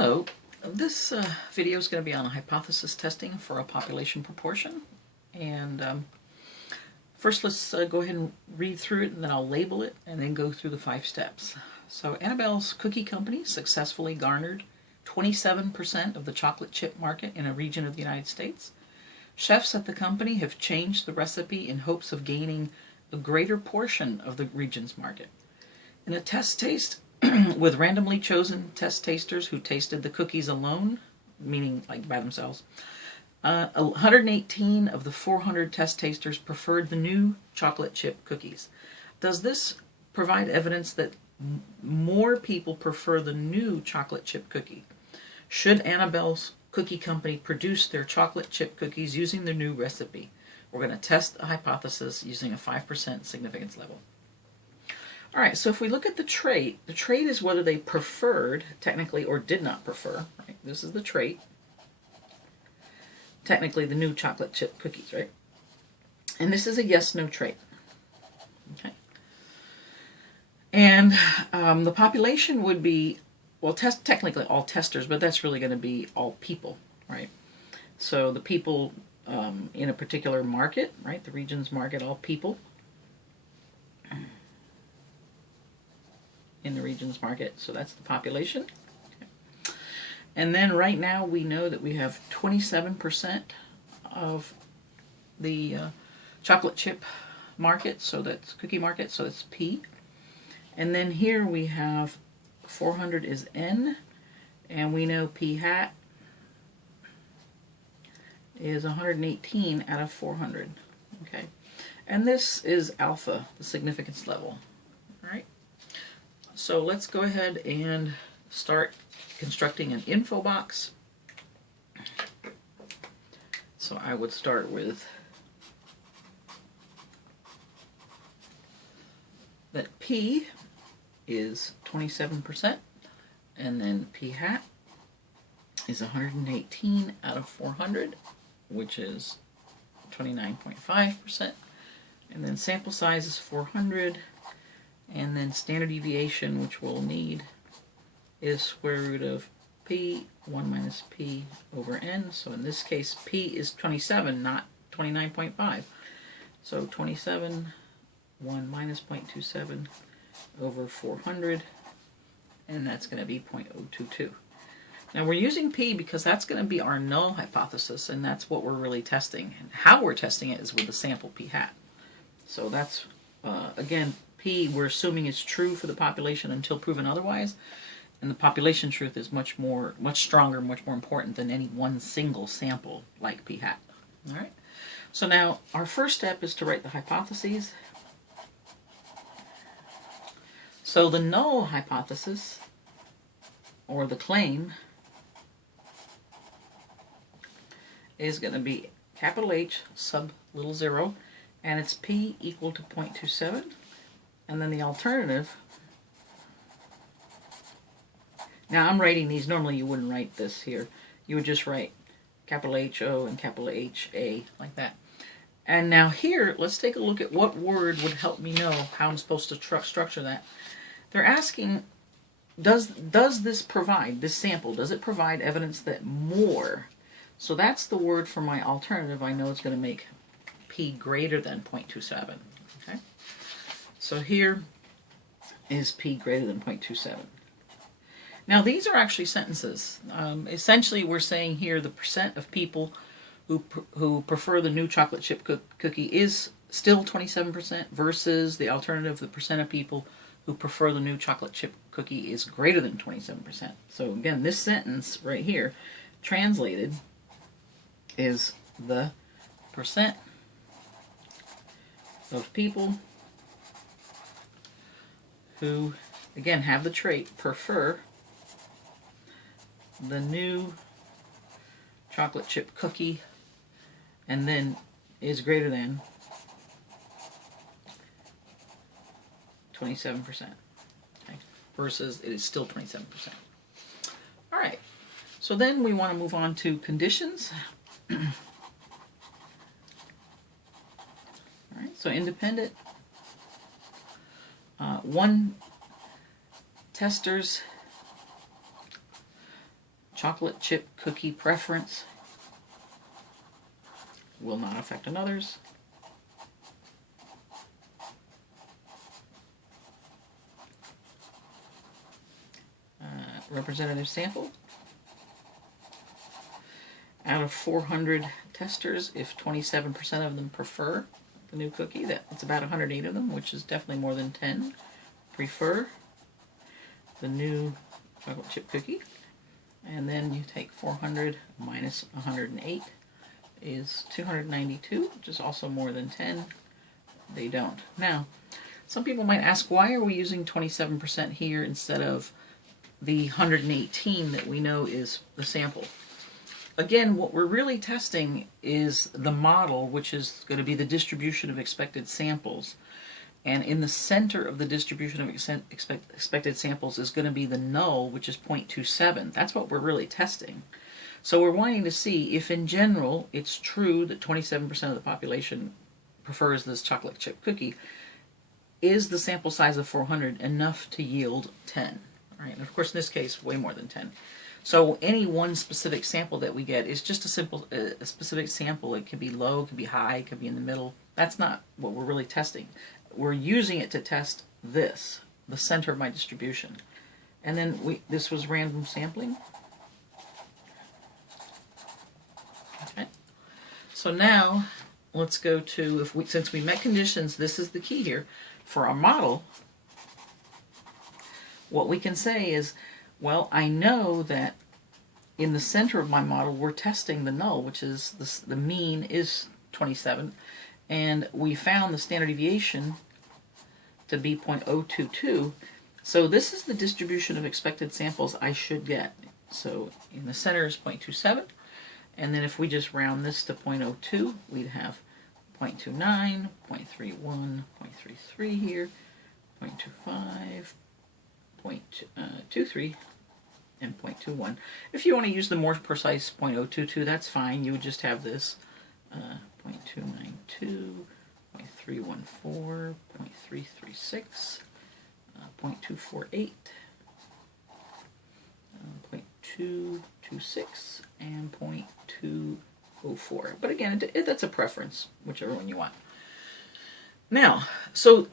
Hello, this video is going to be on hypothesis testing for a population proportion. And first let's go ahead and read through it, and then I'll label it and then go through the 5 steps. So Annabelle's Cookie Company successfully garnered 27% of the chocolate chip market in a region of the United States. Chefs at the company have changed the recipe in hopes of gaining a greater portion of the region's market. In a test taste with randomly chosen test tasters who tasted the cookies alone, meaning like by themselves, 118 of the 400 test tasters preferred the new chocolate chip cookies. Does this provide evidence that more people prefer the new chocolate chip cookie? Should Annabelle's Cookie Company produce their chocolate chip cookies using their new recipe? We're going to test the hypothesis using a 5% significance level. All right, so if we look at the trait is whether they preferred, technically, or did not prefer. Right? This is the trait. Technically, the new chocolate chip cookies, right? And this is a yes/no trait. Okay. And the population would be, well, technically all testers, but that's really going to be all people, right? So the people in a particular market, right? The region's market, all people in the region's market. So that's the population. Okay. And then right now we know that we have 27% of the chocolate chip market, so that's cookie market, so that's P. And then here we have 400 is N, and we know P hat is 118 out of 400. Okay, and this is alpha, the significance level. All right. So let's go ahead and start constructing an info box. So I would start with that P is 27%, and then P hat is 118 out of 400, which is 29.5%, and then sample size is 400, and then standard deviation, which we'll need, is square root of P, 1 minus P over N. So in this case, P is 27, not 29.5. So 27, 1 minus 0.27 over 400, and that's going to be 0.022. Now we're using P because that's going to be our null hypothesis, and that's what we're really testing. And how we're testing it is with the sample P hat. So that's, again, P we're assuming is true for the population until proven otherwise, and the population truth is much stronger, much more important than any one single sample like P hat. All right. So now our first step is to write the hypotheses. So the null hypothesis, or the claim, is going to be capital H sub little 0, and it's P equal to 0.27. And then the alternative, now I'm writing these, normally you wouldn't write this here. You would just write capital H-O and capital H-A, like that. And now here, let's take a look at what word would help me know how I'm supposed to structure that. They're asking, does this provide, this sample, does it provide evidence that more? So that's the word for my alternative. I know it's going to make P greater than 0.27. Okay? So here is P greater than 0.27. Now these are actually sentences. Essentially we're saying here the percent of people who prefer the new chocolate chip cookie is still 27% versus the alternative, the percent of people who prefer the new chocolate chip cookie is greater than 27%. So again, this sentence right here, translated, is the percent of people who, again, have the trait prefer the new chocolate chip cookie, and then is greater than 27%. Okay, versus it is still 27%. All right, so then we want to move on to conditions. All right, so independent. One tester's chocolate chip cookie preference will not affect another's. Representative sample. Out of 400 testers, if 27% of them prefer the new cookie, that's about 108 of them, which is definitely more than 10, prefer the new chocolate chip cookie. And then you take 400 minus 108 is 292, which is also more than 10. They don't. Now, some people might ask, why are we using 27% here instead of the 118 that we know is the sample? Again, what we're really testing is the model, which is going to be the distribution of expected samples. And in the center of the distribution of expected samples is going to be the null, which is 0.27. That's what we're really testing. So we're wanting to see if in general it's true that 27% of the population prefers this chocolate chip cookie. Is the sample size of 400 enough to yield 10? Right? And of course, in this case, way more than 10. So any one specific sample that we get is just a specific sample. It could be low, it could be high, it could be in the middle. That's not what we're really testing. We're using it to test this, the center of my distribution. And then this was random sampling. Okay. So now let's go to, since we met conditions, this is the key here. For our model, what we can say is, well, I know that in the center of my model, we're testing the null, which is the mean is 27, and we found the standard deviation to be 0.022. So this is the distribution of expected samples I should get. So in the center is 0.27, and then if we just round this to 0.02, we'd have 0.29, 0.31, 0.33 here, 0.25, 0.23, and 0.21. If you want to use the more precise 0.022, that's fine. You would just have this 0.292, 0.314, 0.336, 0.248, 0.226, and 0.204. But again, that's a preference, whichever one you want. Now, so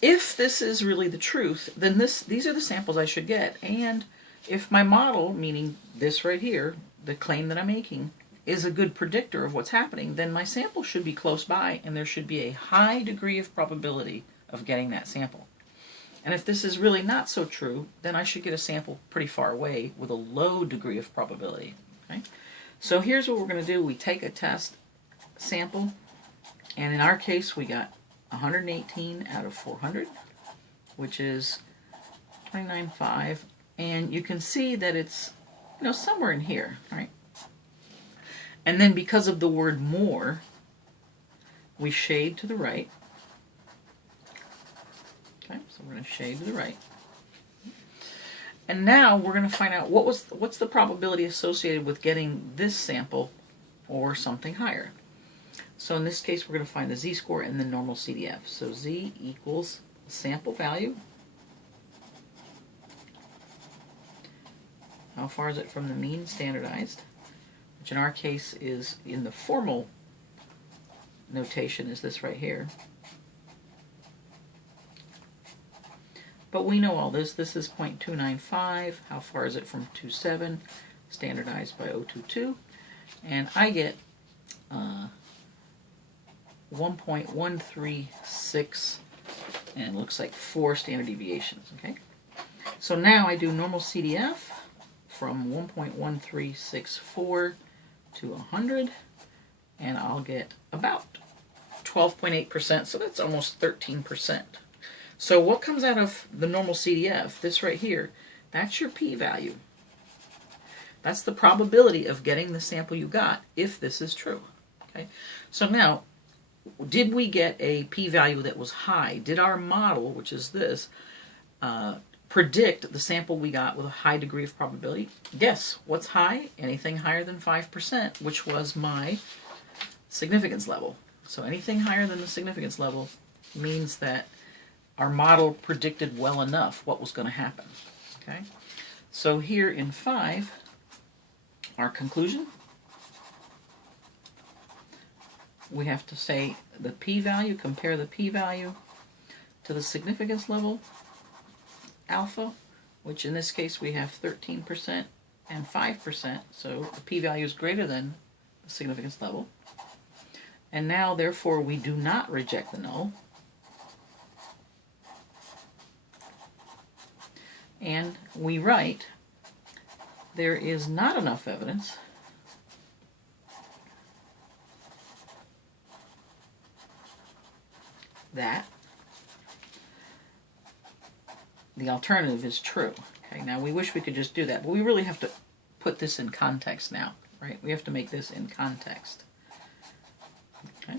if this is really the truth, then these are the samples I should get. And if my model, meaning this right here, the claim that I'm making, is a good predictor of what's happening, then my sample should be close by, and there should be a high degree of probability of getting that sample. And if this is really not so true, then I should get a sample pretty far away with a low degree of probability. Okay? So here's what we're going to do. We take a test sample, and in our case we got 118 out of 400, which is 29.5, and you can see that it's, somewhere in here, right? And then because of the word more, we shade to the right. Okay, so we're going to shade to the right. And now we're going to find out what's the probability associated with getting this sample or something higher. So in this case, we're going to find the z-score and the normal CDF. So z equals sample value. How far is it from the mean standardized? Which in our case is, in the formal notation, is this right here. But we know all this. This is 0.295. How far is it from 2.7? Standardized by 0.22. And I get 1.136, and it looks like 4 standard deviations. Okay. So now I do normal CDF from 1.1364 to 100, and I'll get about 12.8%, so that's almost 13%. So what comes out of the normal CDF, this right here, that's your p-value. That's the probability of getting the sample you got if this is true. Okay. So now, did we get a p-value that was high? Did our model, which is this, predict the sample we got with a high degree of probability? Yes. What's high? Anything higher than 5%, which was my significance level. So anything higher than the significance level means that our model predicted well enough what was going to happen. Okay. So here in 5, our conclusion. We have to say the p-value, compare the p-value to the significance level alpha, which in this case we have 13% and 5%, so the p-value is greater than the significance level. And now, therefore, we do not reject the null. And we write, there is not enough evidence that the alternative is true. Okay, now we wish we could just do that, but we really have to put this in context now, right? We have to make this in context. Okay,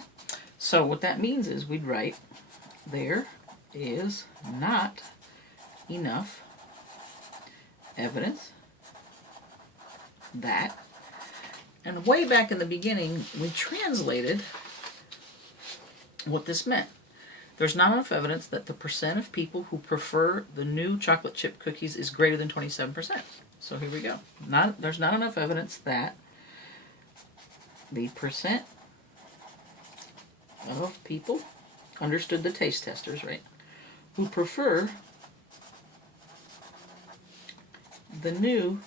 so what that means is we'd write, there is not enough evidence that, and way back in the beginning we translated what this meant. There's not enough evidence that the percent of people who prefer the new chocolate chip cookies is greater than 27%. So here we go. There's not enough evidence that the percent of people, understood the taste testers, right, who prefer the new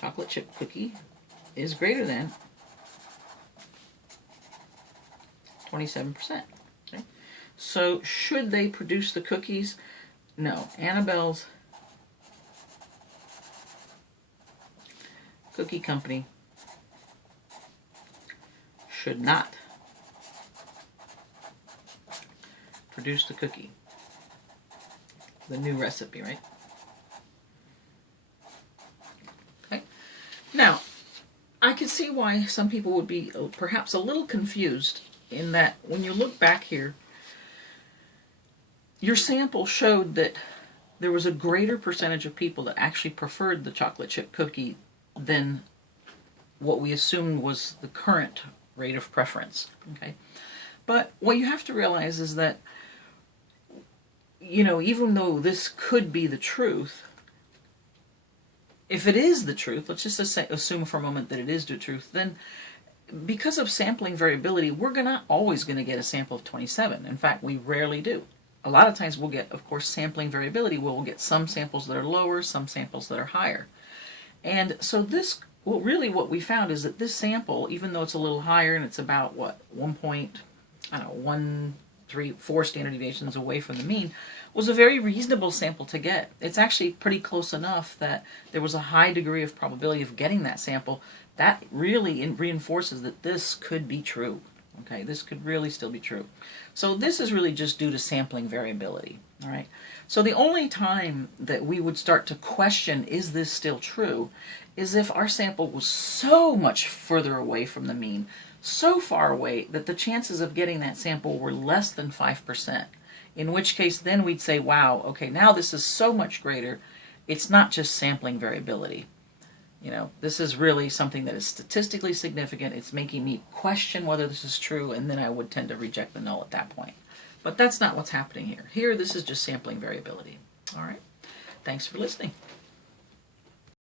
chocolate chip cookie is greater than 27%. Okay? So should they produce the cookies? No. Annabelle's cookie company should not produce the cookie. The new recipe, right? Okay. Now, I could see why some people would be perhaps a little confused in that when you look back here, your sample showed that there was a greater percentage of people that actually preferred the chocolate chip cookie than what we assumed was the current rate of preference. Okay, but what you have to realize is that, you know, even though this could be the truth, if it is the truth, let's just assume for a moment that it is the truth, then because of sampling variability, we're not always going to get a sample of 27. In fact, we rarely do. A lot of times we'll get, of course, sampling variability. We'll get some samples that are lower, some samples that are higher. And so this, well, really what we found is that this sample, even though it's a little higher and it's about, what, 1.4 standard deviations away from the mean, was a very reasonable sample to get. It's actually pretty close enough that there was a high degree of probability of getting that sample. That really reinforces that this could be true. Okay, this could really still be true. So this is really just due to sampling variability. All right. So the only time that we would start to question, is this still true, is if our sample was so much further away from the mean, so far away that the chances of getting that sample were less than 5%. In which case then we'd say, wow, okay, now this is so much greater. It's not just sampling variability. You know, this is really something that is statistically significant. It's making me question whether this is true, and then I would tend to reject the null at that point. But that's not what's happening here. Here, this is just sampling variability. All right. Thanks for listening.